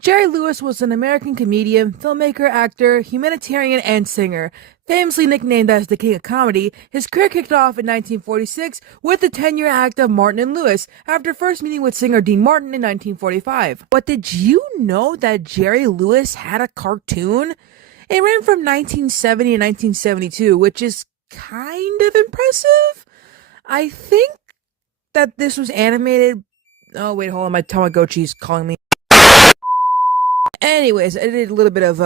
Jerry Lewis was an American comedian, filmmaker, actor, humanitarian, and singer. Famously nicknamed as the King of Comedy, his career kicked off in 1946 with the 10-year act of Martin and Lewis after first meeting with singer Dean Martin in 1945. But did you know that Jerry Lewis had a cartoon? It ran from 1970 to 1972, which is kind of impressive. I think that this was animated. Oh, wait, hold on. My Tamagotchi's calling me. Anyways, I did a little bit of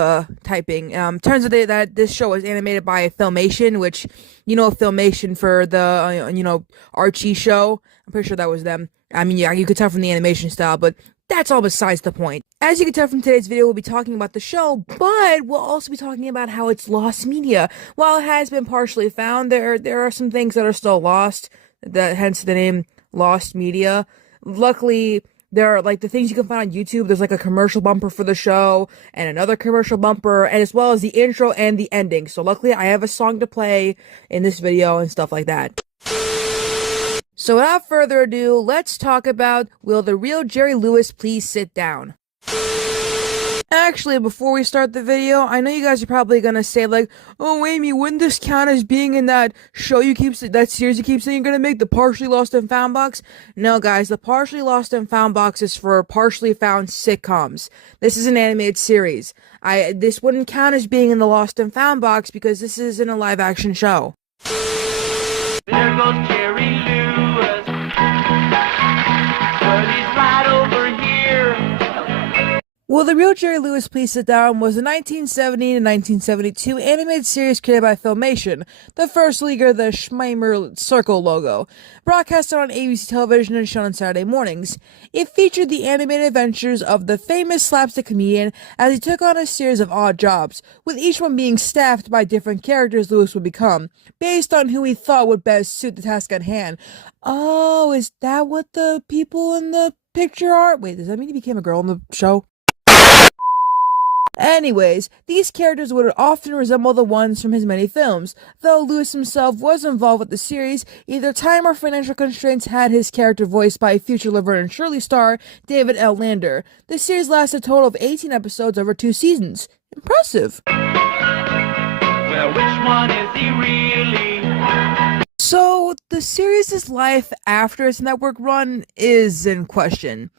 typing. Turns out that this show was animated by Filmation, which, Filmation for the, Archie show. I'm pretty sure that was them. I mean, yeah, you could tell from the animation style, but that's all besides the point. As you can tell from today's video, we'll be talking about the show, but we'll also be talking about how it's lost media. While it has been partially found, there are some things that are still lost, hence the name Lost Media. Luckily, there are, like, the things you can find on YouTube. There's, like, a commercial bumper for the show, and another commercial bumper, and as well as the intro and the ending. So luckily, I have a song to play in this video and stuff like that. So without further ado, let's talk about Will the Real Jerry Lewis Please Sit Down? Actually, before we start the video, I know you guys are probably gonna say, like, oh, Amy, wouldn't this count as being in that that series you keep saying you're gonna make, the Partially Lost and Found box? No, guys, the Partially Lost and Found box is for partially found sitcoms. This is an animated series. This wouldn't count as being in the Lost and Found box because this isn't a live action show. There goes Jerry Lewis, but he's right over here. Will the Real Jerry Lewis Please Sit Down was a 1970 to 1972 animated series created by Filmation, the first leaguer of the Schmeimer Circle logo, broadcasted on ABC television and shown on Saturday mornings. It featured the animated adventures of the famous slapstick comedian as he took on a series of odd jobs, with each one being staffed by different characters Lewis would become, based on who he thought would best suit the task at hand. Oh, is that what the people in the picture are? Wait, does that mean he became a girl in the show? Anyways, these characters would often resemble the ones from his many films. Though Lewis himself was involved with the series, either time or financial constraints had his character voiced by future Laverne and Shirley star David L. Lander. The series lasted a total of 18 episodes over 2 seasons. Impressive. Well, which one is he really? So, the series' life after its network run is in question.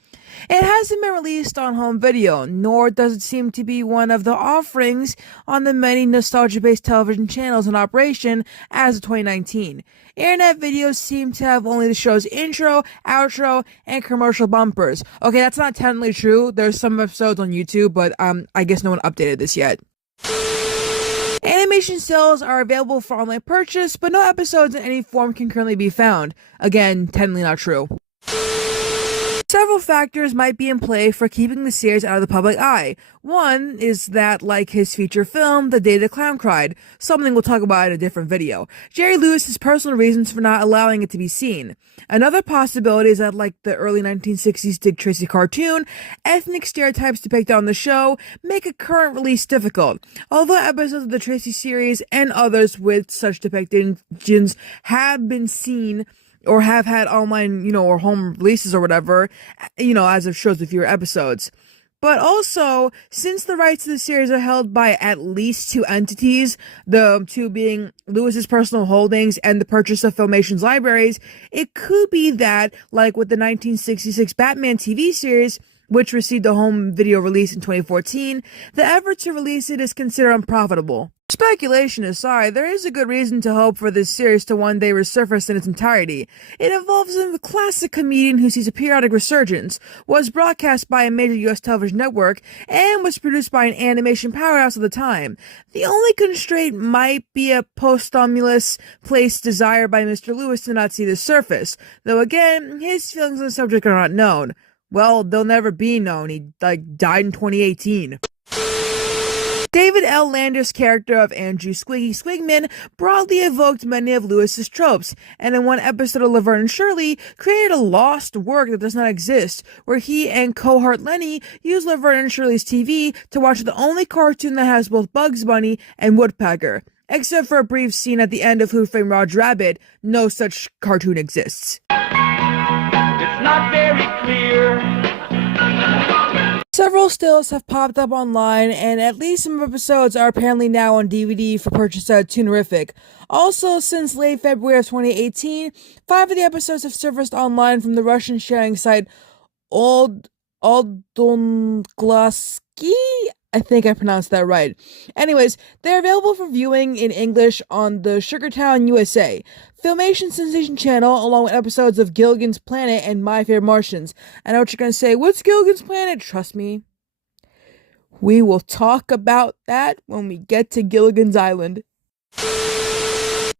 It hasn't been released on home video, nor does it seem to be one of the offerings on the many nostalgia-based television channels in operation as of 2019. Internet videos seem to have only the show's intro, outro, and commercial bumpers. Okay, that's not technically true. There's some episodes on YouTube, but I guess no one updated this yet. Animation sales are available for online purchase, but no episodes in any form can currently be found. Again, technically not true. Several factors might be in play for keeping the series out of the public eye. One is that, like his feature film, The Day the Clown Cried, something we'll talk about in a different video, Jerry Lewis has personal reasons for not allowing it to be seen. Another possibility is that, like the early 1960s Dick Tracy cartoon, ethnic stereotypes depicted on the show make a current release difficult. Although episodes of the Tracy series and others with such depictions have been seen or have had online, or home releases or whatever, as of shows with fewer episodes. But also, since the rights to the series are held by at least 2 entities, the 2 being Lewis's personal holdings and the purchase of Filmation's libraries, it could be that, like with the 1966 Batman TV series, which received a home video release in 2014, the effort to release it is considered unprofitable. Speculation aside, there is a good reason to hope for this series to one day resurface in its entirety. It involves a classic comedian who sees a periodic resurgence, was broadcast by a major US television network, and was produced by an animation powerhouse of the time. The only constraint might be a posthumous place desired by Mr. Lewis to not see this surface, though again, his feelings on the subject are not known. Well, they'll never be known. He, died in 2018. David L. Lander's character of Andrew Squiggy Squigman broadly evoked many of Lewis's tropes, and in one episode of Laverne and Shirley, created a lost work that does not exist, where he and cohort Lenny use Laverne and Shirley's TV to watch the only cartoon that has both Bugs Bunny and Woodpecker. Except for a brief scene at the end of Who Framed Roger Rabbit, no such cartoon exists. It's not very clear. Several Several stills have popped up online, and at least some episodes are apparently now on DVD for purchase at Tunerific. Also, since late February of 2018, 5 of the episodes have surfaced online from the Russian sharing site Oldonglaski. I think I pronounced that right. Anyways, they're available for viewing in English on the Sugartown USA Filmation Sensation channel, along with episodes of Gilligan's Planet and My Favorite Martians. I know what you're gonna say. What's Gilligan's Planet? Trust me. We will talk about that when we get to Gilligan's Island.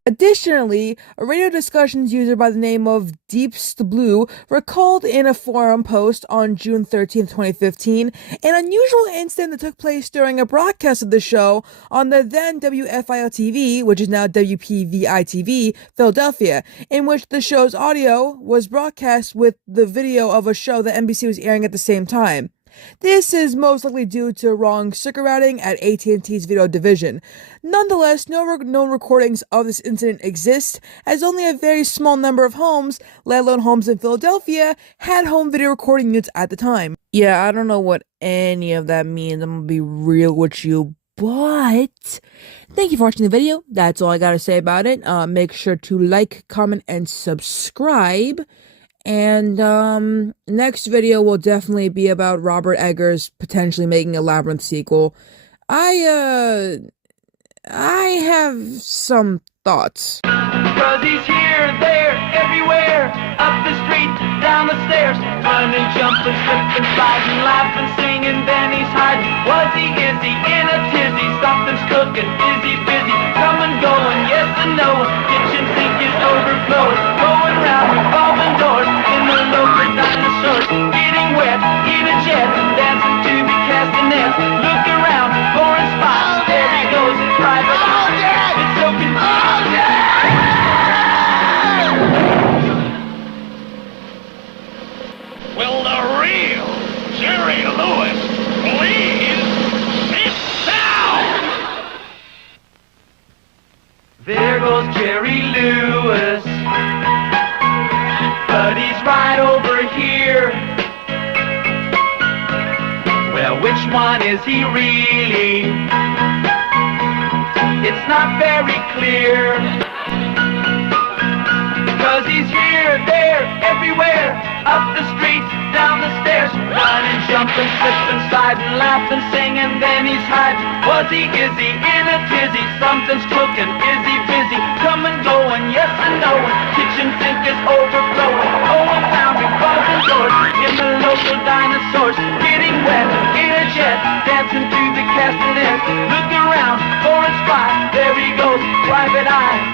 Additionally, a radio discussions user by the name of Deeps the Blue recalled in a forum post on June 13th, 2015, an unusual incident that took place during a broadcast of the show on the then WFIL-TV, which is now WPVI-TV, Philadelphia, in which the show's audio was broadcast with the video of a show that NBC was airing at the same time. This is most likely due to wrong circuit routing at AT&T's video division. Nonetheless, no known recordings of this incident exist, as only a very small number of homes, let alone homes in Philadelphia, had home video recording units at the time. Yeah, I don't know what any of that means. I'm gonna be real with you, but thank you for watching the video. That's all I gotta say about it. Make sure to like, comment, and subscribe. And next video will definitely be about Robert Eggers potentially making a Labyrinth sequel. I have some thoughts. 'Cause he's here, there, everywhere, up the street, down the stairs, running, jumping, slipping, sliding, laughing, singing, then he's hiding. Was he, is he in a tizzy? Something's cooking, is he busy? Coming, going, yes and no, kitchen sink is overflowing, going round, revolving doors, in the local dinosaurs, getting wet, in a jet, dancing to the castanets, look around, for a spot, there he goes, private, it's so confusing. Will the real Jerry Lewis please sit down? There goes Jerry Lewis, but he's right over here. Well, which one is he really? It's not very clear. 'Cause he's here, there, everywhere, up the streets, down the stairs, running, jumping, slipping, sliding, laughing, singing, then he's hiding. Was he, is he in a tizzy? Something's cooking, is he busy? Coming, going, yes and no, kitchen sink is overflowing, going round, revolving doors, in the local dinosaurs, getting wet, in a jet, dancing to the castanets, look around for a spot, there he goes, private eye.